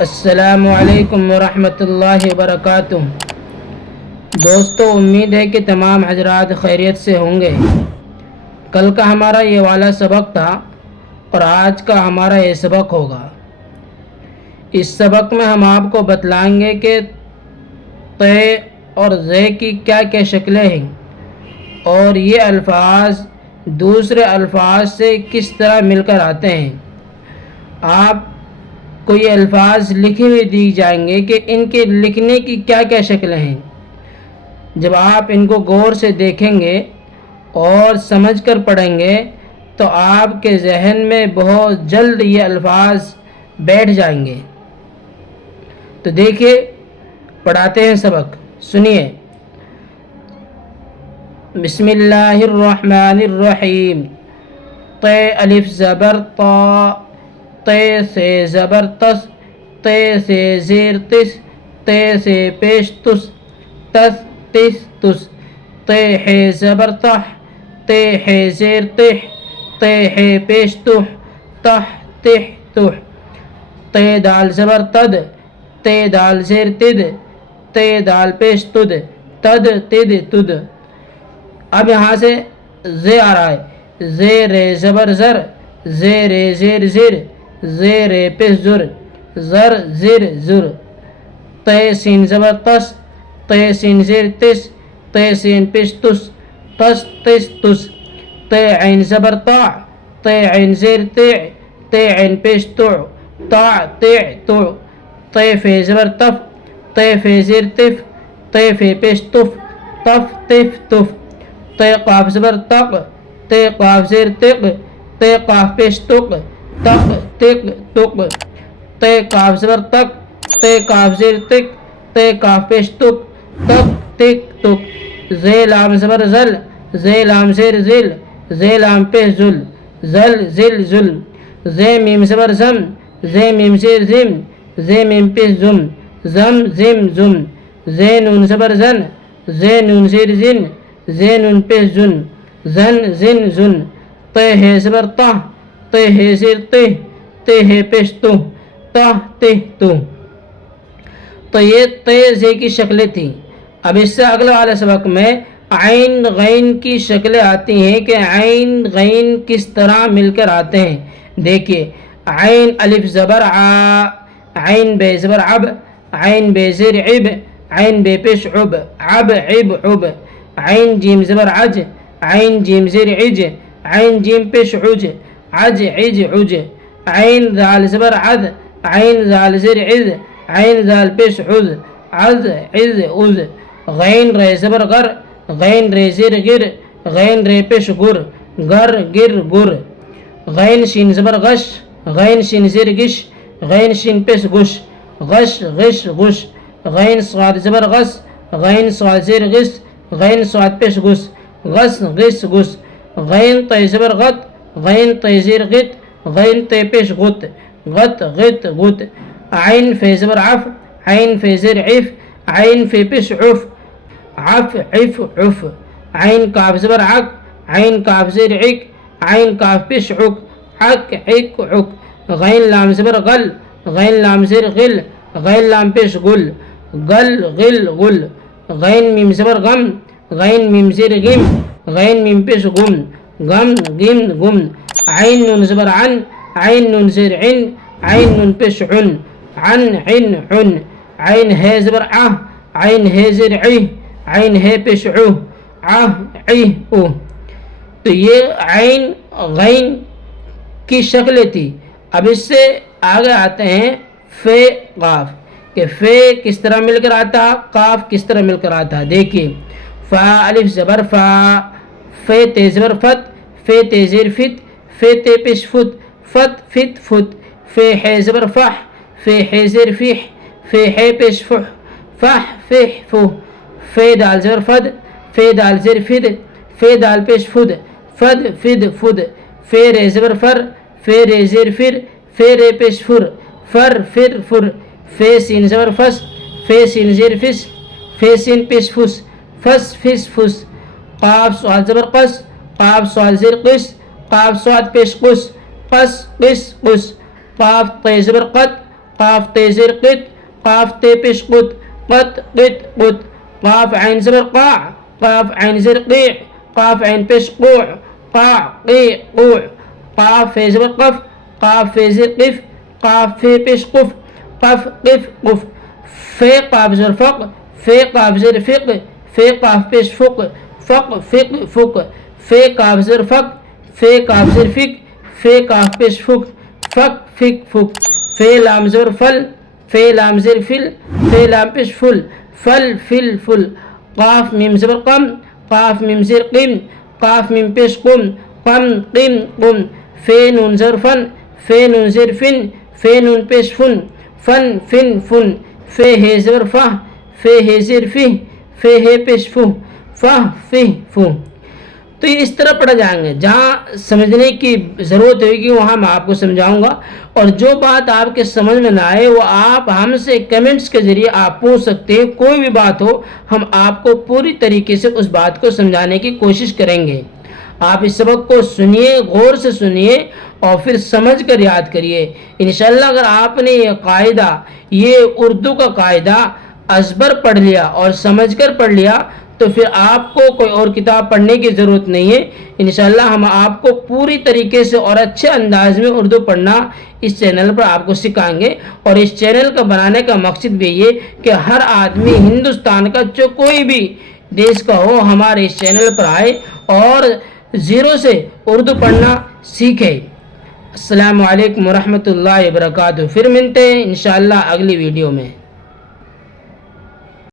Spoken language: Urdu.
السلام علیکم ورحمۃ اللہ وبرکاتہ۔ دوستو، امید ہے کہ تمام حضرات خیریت سے ہوں گے۔ کل کا ہمارا یہ والا سبق تھا اور آج کا ہمارا یہ سبق ہوگا۔ اس سبق میں ہم آپ کو بتلائیں گے کہ تے اور زے کی کیا کیا شکلیں ہیں اور یہ الفاظ دوسرے الفاظ سے کس طرح مل کر آتے ہیں۔ آپ کو یہ الفاظ لکھے ہوئے دی جائیں گے کہ ان کے لکھنے کی کیا کیا شکلیں ہیں۔ جب آپ ان کو غور سے دیکھیں گے اور سمجھ کر پڑھیں گے تو آپ کے ذہن میں بہت جلد یہ الفاظ بیٹھ جائیں گے۔ تو دیکھیے، پڑھاتے ہیں سبق، سنیے۔ بسم اللہ الرحمن الرحیم۔ تے الف زبر طا، تے سے زبر تس، تے سے زیر تس، تے سے پیش تس، تس تس تس۔ تے ہے زبر تح، تے ہے زیر تح، تے ہے پیش تح، تح تح تح۔ تے دال زبر تد، تے دال زیر تد، تے دال پیش تد، تد تد تد۔ اب یہاں سے زے آ رہا ہے، زے رے زبر زر، زے رے زیر زر، زے رے پیش زر، زر زر زر۔ تے سین زبر تس، تے سین زیر تس، تے سین پیش تس، تس تس تس۔ تے عین زبر طا، تے عین زیر تے، تے عین پیش تو، تا تے تو۔ تے فے زبر تف، تے فے زیر تف، تے فے پیش تف، تف تف تف۔ تے قاف زبر تق، تے قاف زیر تق، تے قاف پیش تق، تق تق تق۔ تے قاف زبر تک، تے قاف زیر تک، تے قاف پیش تک، تک تک تک۔ زے لام زبر زل، زے لام زیر زل، زے لام پیش زل، زل زل زل۔ زے میم زبر زم، زے میم زیر زم، زے میم پیش زم، زم زم زم۔ زے نون زبر زن، زے نون زیر زن، زے نون پیش زن، زن زن زن۔ تے ہے زبر تہ، تے ہے زیر تے، تے ہے پیش تو، تہ تے تو۔ تو یہ تے زے کی شکلیں تھیں۔ اب اس سے اگلے والے سبق میں عین غین کی شکلیں آتی ہیں کہ عین غین کس طرح مل کر آتے ہیں۔ دیکھیے، عین الف زبر آ، عین بے زبر عب، عین بے زیر عب، عین بے پیش عب، عب عب عب۔ عین جیم زبر عج، عین جیم زیر عج، عین جیم پیش عج، عج عج عج۔ عین ذال زبر عد، عین ذال زیر عز، عین ذال پیش عز، عز عز عز۔ غین رے زبر غر، غین رے زیر گر، غین رے پیش گر، گر گر گر۔ غین شین زبر غش، غین شین زیر گش، غین شین پیش گش، غش غش غش۔ غین صاد زبر غس، غین صاد زیر غس، غین صاد پیش غس، غس غس غس۔ غین تے زبر غت، غین تے زیر غت، غین تے پیش غت، غت غت غت۔ عین فے زبر عف، عین فے زیر عف، عین فے پیش عف، عف عف عف۔ عین کاف زبر عق، عین کاف زیر عق، عین کاف پیش عق، عق عق عق۔ غین لام زبر غل، غین لام زیر غل، غین لام پیش غل، غل غل غل۔ غین میم زبر غم، غین میم زیر غم، غین میم پیش غم، غم غم غم۔ عین نون زبر عن، عین نون زیر عن، عین نون پیش عن، عن عن عن۔ عین ہے زبر آہ، عین ہے زیر عہ، عین ہے پیش عہ، عہ عہ او۔ تو یہ عین غین کی شکلیں تھی۔ اب اس سے آگے آتے ہیں فے قاف، کہ فے کس طرح مل کر آتا، قاف کس طرح مل کر آتا۔ دیکھیے، فا الف زبر فا، فے تے زبر فت، فے تے زیر فت، فے تے پیش فت، فت فت فت۔ فے ہے زبر فح، فے ہے زیر فح، فے ہے پیش فح، فح فح فح۔ فے دال زبر فد، فے دال زیر فد، فے دال پیش فد، فد فد فد۔ فے رے زبر فر، فے رے زیر فر، فے رے پیش فر، فر فر فر۔ فے سین زبر فس، فے سین زیر فس، فے سین پیش فس، فس فس فس۔ قاف صاد زبر قس، قاف صاد زیر قس، قاف صاد پیش قس، قس قس قس۔ قاف تے زبر قط، قاف تے زیر قط قاف تے پیش قط قط قط قط قاف عین زبر قاع قاف عین زیر قیع قاف عین پیش قوع قاع قیع قوع قاف فے زبر قف قاف فے زیر قف قاف فے پیش قف قف قف قف فے قاف زر فق فے قاف زر فق فے قاف پیش فق فق فق فق فے قاف زر فق فے قاف زر فق فے قاف پیش فق فق فق فق فے لام زر فل فے لام زر فل فے لام پیش فل فل فل فل قاف میم زبر قم قاف میم زر قم قاف میم پیش قم قم قم قم فے نون زر فن فے نون زر فن فے نون پیش فن فن فن فن فے ہے زبر فہ فے ہے زر فہ فے ہے پیش فہ فہ فہ فہ. تو یہ اس طرح پڑھا جائیں گے. جہاں سمجھنے کی ضرورت ہوگی گی وہاں میں آپ کو سمجھاؤں گا, اور جو بات آپ کے سمجھ میں نہ آئے وہ آپ ہم سے کمنٹس کے ذریعے آپ پوچھ سکتے ہیں. کوئی بھی بات ہو ہم آپ کو پوری طریقے سے اس بات کو سمجھانے کی کوشش کریں گے. آپ اس سبق کو سنیے, غور سے سنیے اور پھر سمجھ کر یاد کریے. انشاءاللہ اگر آپ نے یہ قاعدہ, یہ اردو کا قاعدہ ازبر پڑھ لیا اور سمجھ کر پڑھ لیا تو پھر آپ کو کوئی اور کتاب پڑھنے کی ضرورت نہیں ہے. انشاءاللہ ہم آپ کو پوری طریقے سے اور اچھے انداز میں اردو پڑھنا اس چینل پر آپ کو سکھائیں گے. اور اس چینل کا بنانے کا مقصد بھی یہ کہ ہر آدمی ہندوستان کا جو کوئی بھی دیش کا ہو ہمارے اس چینل پر آئے اور زیرو سے اردو پڑھنا سیکھے. السلام علیکم ورحمۃ اللہ وبرکاتہ. پھر ملتے ہیں انشاءاللہ اگلی ویڈیو میں.